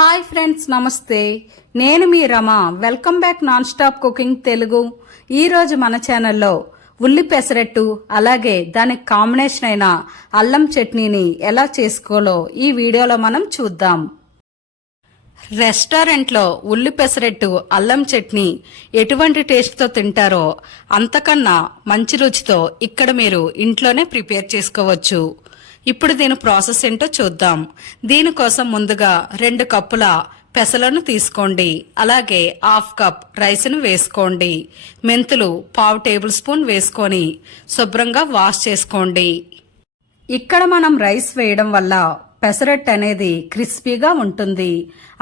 Hi friends, నమస్తే. నేను మీ Rama. Welcome back non stop cooking Telugu. ఈరోజు మన ఛానల్లో ఉల్లి పెసరట్టు అలాగే దానికి కాంబినేషన్ అయిన అల్లం చట్నీని ఎలా చేసుకోవాలో ఈ వీడియోలో మనం చూద్దాం. రెస్టారెంట్లో ఉల్లి పెసరట్టు అల్లం చట్నీ ఎటువంటి టేస్ట్తో తింటారో అంతకన్నా మంచి రుచితో ఇక్కడ మీరు ఇంట్లోనే ప్రిపేర్ చేసుకోవచ్చు. ఇప్పుడు దీని ప్రాసెస్ ఏంటో చూద్దాం. దీనికోసం ముందుగా 2 కప్పుల పెసలను తీసుకోండి. అలాగే 1/2 కప్ రైస్ను వేసుకోండి. మెంతులు 1/2 టేబుల్ స్పూన్ వేసుకొని శుభ్రంగా వాష్ చేసుకోండి. ఇక్కడ మనం రైస్ వేయడం వల్ల పెసరట్టు అనేది క్రిస్పీగా ఉంటుంది.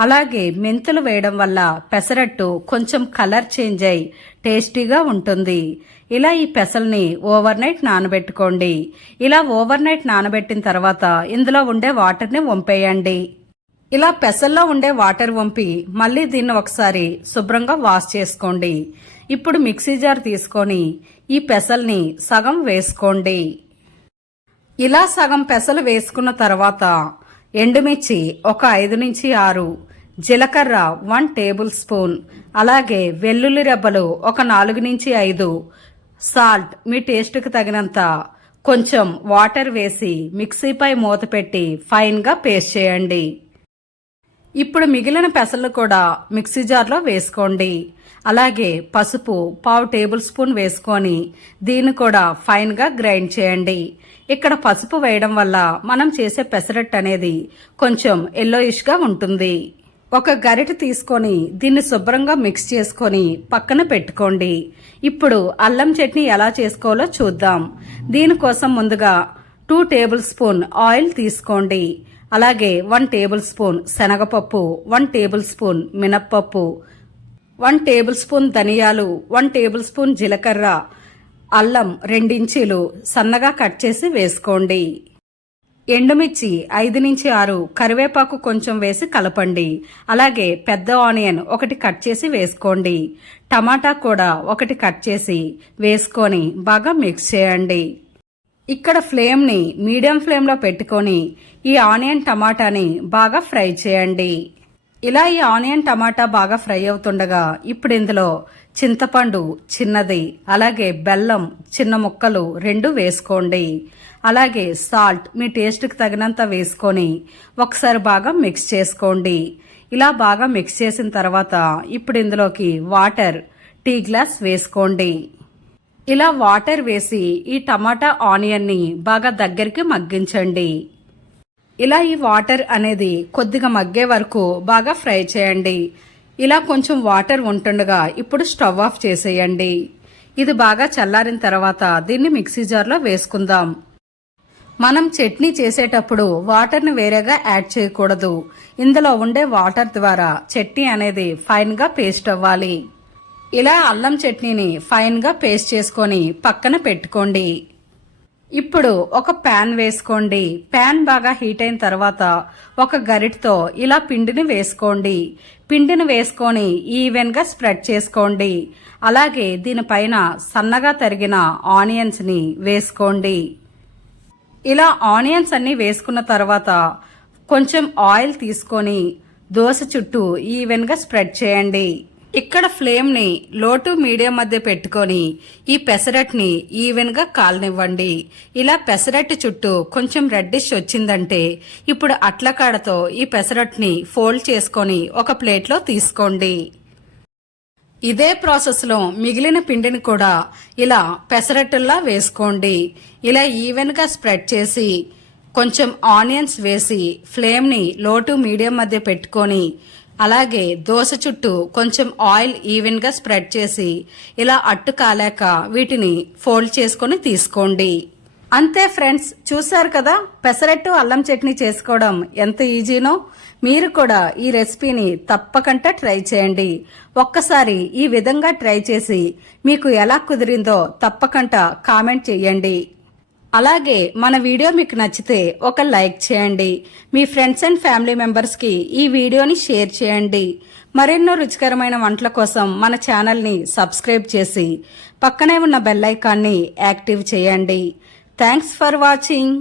అలాగే మెంతులు వేయడం వల్ల పెసరట్టు కొంచెం కలర్ చేంజ్ అయి టేస్టీగా ఉంటుంది. ఇలా ఈ పెసల్ని ఓవర్ నైట్ నానబెట్టుకోండి. ఇలా ఓవర్ నైట్ నానబెట్టిన తర్వాత ఇందులో ఉండే వాటర్ని వంపేయండి. ఇలా పెసల్లో ఉండే వాటర్ వంపి మళ్ళీ దీన్ని ఒకసారి శుభ్రంగా వాష్ చేసుకోండి. ఇప్పుడు మిక్సీ జార్ తీసుకొని ఈ పెసల్ని సగం వేసుకోండి. ఇలా సగం పెసలు వేసుకున్న తర్వాత ఎండుమిర్చి ఒక 5 నుంచి 6, జీలకర్ర 1 టేబుల్ స్పూన్, అలాగే వెల్లుల్లి రెబ్బలు ఒక 4 నుంచి 5, సాల్ట్ మీ టేస్ట్కి తగినంత, కొంచెం వాటర్ వేసి మిక్సీపై మూత పెట్టి ఫైన్గా పేస్ట్ చేయండి. ఇప్పుడు మిగిలిన పెసలు కూడా మిక్సీ జార్లో వేసుకోండి. అలాగే పసుపు 1/2 టేబుల్ స్పూన్ వేసుకొని దీన్ని కూడా ఫైన్గా గ్రైండ్ చేయండి. ఇక్కడ పసుపు వేయడం వల్ల మనం చేసే పెసరట్టు అనేది కొంచెం ఎల్లోయిష్గా ఉంటుంది. ఒక గరిటె తీసుకొని దీన్ని శుభ్రంగా మిక్స్ చేసుకొని పక్కన పెట్టుకోండి. ఇప్పుడు అల్లం చట్నీ ఎలా చేసుకోవాలో చూద్దాం. దీనికోసం ముందుగా 2 టేబుల్ స్పూన్ ఆయిల్ తీసుకోండి. అలాగే 1 టేబుల్ స్పూన్ శనగపప్పు, 1 టేబుల్ స్పూన్ మినప్పప్పు, 1 టేబుల్ స్పూన్ ధనియాలు, 1 టేబుల్ స్పూన్ జీలకర్ర, అల్లం 2 ఇంచీలు సన్నగా కట్ చేసి వేసుకోండి. ఎండుమిర్చి 5 నుంచి 6, కరివేపాకు కొంచెం వేసి కలపండి. అలాగే పెద్ద ఆనియన్ 1 కట్ చేసి వేసుకోండి. టమాటా కూడా 1 కట్ చేసి వేసుకొని బాగా మిక్స్ చేయండి. ఇక్కడ ఫ్లేమ్ని మీడియం ఫ్లేమ్లో పెట్టుకొని ఈ ఆనియన్ టమాటాని బాగా ఫ్రై చేయండి. ఇలా ఈ ఆనియన్ టమాటా బాగా ఫ్రై అవుతుండగా ఇప్పుడు ఇందులో చింతపండు చిన్నది, అలాగే బెల్లం చిన్న ముక్కలు 2 వేసుకోండి. అలాగే సాల్ట్ మీ టేస్ట్కి తగినంత వేసుకొని ఒకసారి బాగా మిక్స్ చేసుకోండి. ఇలా బాగా మిక్స్ చేసిన తర్వాత ఇప్పుడు ఇందులోకి వాటర్ టీ గ్లాస్ వేసుకోండి. ఇలా వాటర్ వేసి ఈ టమాటా ఆనియన్ని బాగా దగ్గరికి మగ్గించండి. ఇలా ఈ వాటర్ అనేది కొద్దిగా మగ్గే వరకు బాగా ఫ్రై చేయండి. ఇలా కొంచెం వాటర్ ఉంటుండగా ఇప్పుడు స్టవ్ ఆఫ్ చేసేయండి. ఇది బాగా చల్లారిన తర్వాత దీన్ని మిక్సీ జార్లో వేసుకుందాం. మనం చట్నీ చేసేటప్పుడు వాటర్ని వేరేగా యాడ్ చేయకూడదు. ఇందులో ఉండే వాటర్ ద్వారా చట్నీ అనేది ఫైన్గా పేస్ట్ అవ్వాలి. ఇలా అల్లం చట్నీని ఫైన్గా పేస్ట్ చేసుకొని పక్కన పెట్టుకోండి. ఇప్పుడు ఒక ప్యాన్ వేసుకోండి. ప్యాన్ బాగా హీట్ అయిన తర్వాత ఒక గరిటతో ఇలా పిండిని వేసుకోండి. పిండిని వేసుకొని ఈవెన్గా స్ప్రెడ్ చేసుకోండి. అలాగే దీనిపైన సన్నగా తరిగిన ఆనియన్స్ని వేసుకోండి. ఇలా ఆనియన్స్ అన్ని వేసుకున్న తర్వాత కొంచెం ఆయిల్ తీసుకొని దోశ చుట్టూ ఈవెన్గా స్ప్రెడ్ చేయండి. ఇక్కడ ఫ్లేమ్ని లో టు మీడియం మధ్య పెట్టుకొని ఈ పెసరట్ని ఈవెన్గా కాలనివ్వండి. ఇలా పెసరట్టు చుట్టూ కొంచెం రెడ్డిష్ వచ్చిందంటే ఇప్పుడు అట్లకాడతో ఈ పెసరట్ని ఫోల్డ్ చేసుకొని ఒక ప్లేట్లో తీసుకోండి. ఇదే ప్రాసెస్లో మిగిలిన పిండిని కూడా ఇలా పెసరట్టుల్లా వేసుకోండి. ఇలా ఈవెన్గా స్ప్రెడ్ చేసి కొంచెం ఆనియన్స్ వేసి ఫ్లేమ్ని లో టు మీడియం మధ్య పెట్టుకొని అలాగే దోశ చుట్టూ కొంచెం ఆయిల్ ఈవెన్గా స్ప్రెడ్ చేసి ఇలా అట్టు కాలాక వీటిని ఫోల్డ్ చేసుకొని తీసుకోండి. అంతే ఫ్రెండ్స్, చూశారు కదా పెసరట్టు అల్లం చట్నీ చేసుకోవడం ఎంత ఈజీనో. మీరు కూడా ఈ రెసిపీని తప్పకుండా ట్రై చేయండి. ఒక్కసారి ఈ విధంగా ట్రై చేసి మీకు ఎలా కుదిరిందో తప్పకుండా కామెంట్ చేయండి. అలాగే మన వీడియో మీకు నచ్చితే ఒక లైక్ చేయండి. మీ ఫ్రెండ్స్ అండ్ ఫ్యామిలీ మెంబర్స్కి ఈ వీడియోని షేర్ చేయండి. మరెన్నో రుచికరమైన వంటల కోసం మన ఛానల్ని సబ్స్క్రైబ్ చేసి పక్కనే ఉన్న బెల్ ఐకాన్ని యాక్టివ్ చేయండి. Thanks for watching.